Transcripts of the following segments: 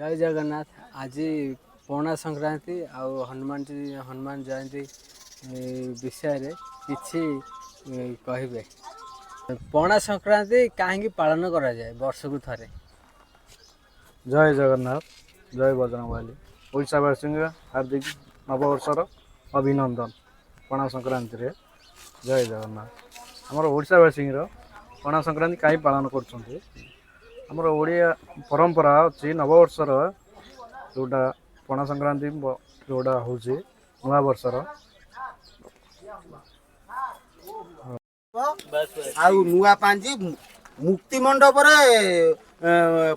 जय जगन्नाथ। आज पणा संक्रांति आउ हनुमान जयंती विषय किछि कहबे। पणा संक्रांति कहीं पालन करा जाए वर्ष को थरे। जय जगन्नाथ, जय बजरंगबली। ओडावासी हार्दिक नववर्षर अभिनंदन। पणा संक्रांति रे जय जगन्नाथ। आमर ओडावासी पणा संक्रांति कहीं पालन कर आमर ओडिया परंपरा अच्छी नववर्षर जोटा पणा संक्रांति जोटा हूँ नुआ वर्षर आउ नुआ पांजी मुक्ति मंडप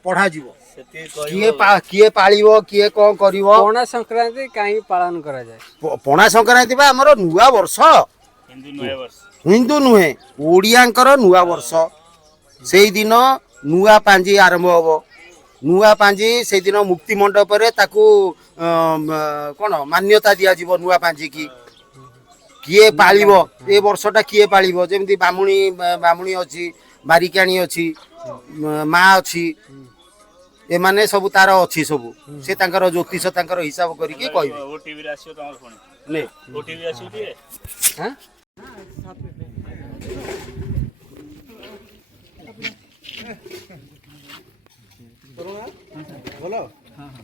पढ़ा किए पालिबो किए कौन करिवो। पणा संक्रांति कहीं पालन करा जाए। पणा संक्रांति बा हमर नुआ वर्ष, हिंदू नुहे ओडियांकर नुआ वर्ष। से दिन नुआ पांजी आरंभ हम। नुआ पांजी से दिन मुक्ति मंडप ताकू कौन मान्यता दिया जीवो। नुआ पांजी की किए पालिबो ए वर्षटा किए पालिबो जेमती बामुणी अच्छी बारिकाणी अच्छी माँ अच्छी ए माने सब तार अच्छी सब से तांकर ज्योतिष तांकर हिसाब करके कहबे। ओटीवी आसीयो तमर फोन ने ओटीवी आसीयो दिए हां बोलो हां हां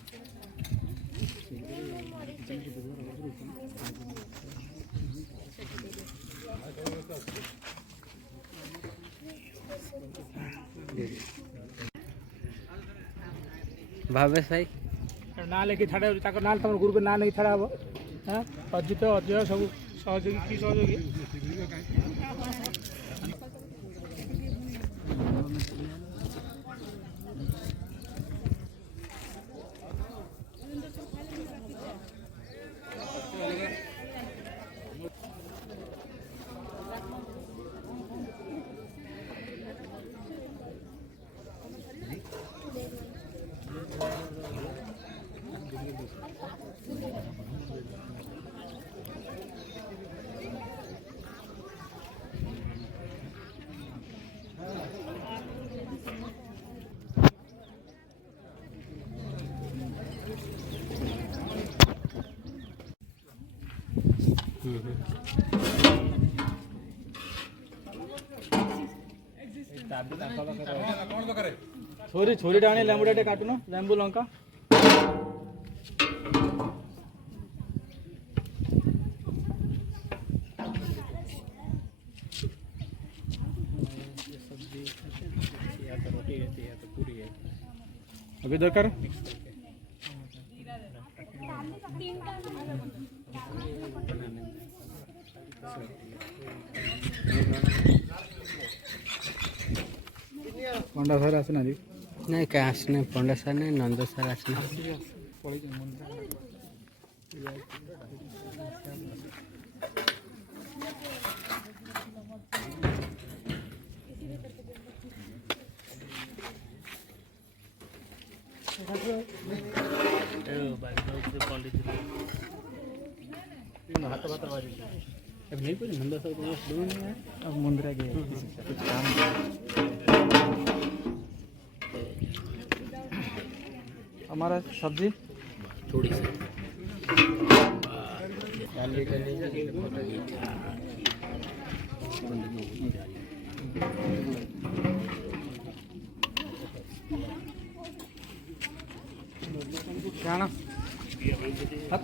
भावेश भाई ना लेके छाड़ा ना तुम गुरु के ना नहीं छाड़ा हम। हाँ अजित अजय सब सहयोगी कि सहयोगी छोरी छोरी डाणे लेंबू डाटे काटुन लेंबू लंका अभी दरकार पंडा सर आसना जी नहीं क्या आसने पंडा सर नहीं नंद सर आसने हाथ भात बाजी अब नहीं कोई नंदा सर को स्लो नहीं है। अब मुंद्रा के कुछ काम हमारा सब्जी थोड़ी सी क्या हाथ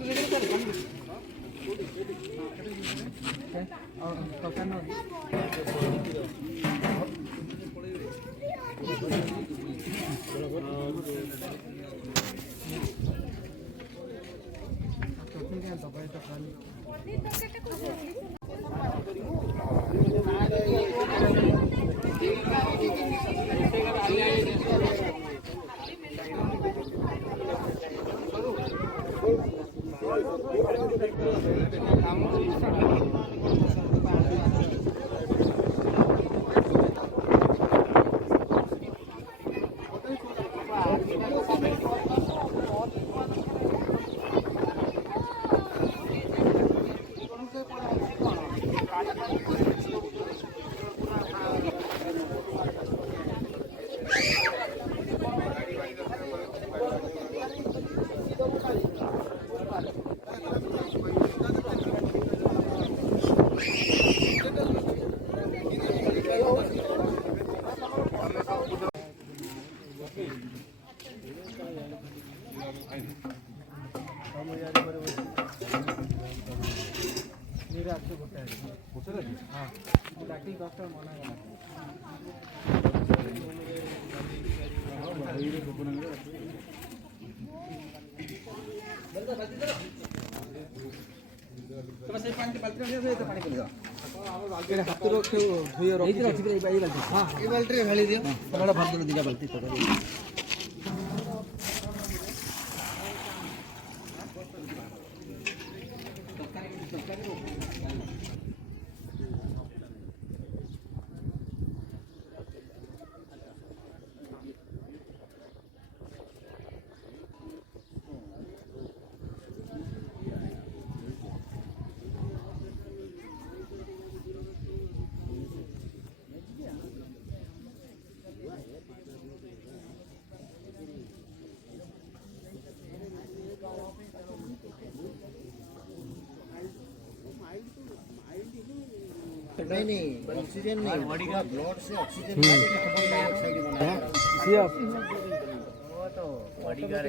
नहीं ऑक्सीजन नहीं बॉडी का ब्लड से ऑक्सीजन सिया बॉडी का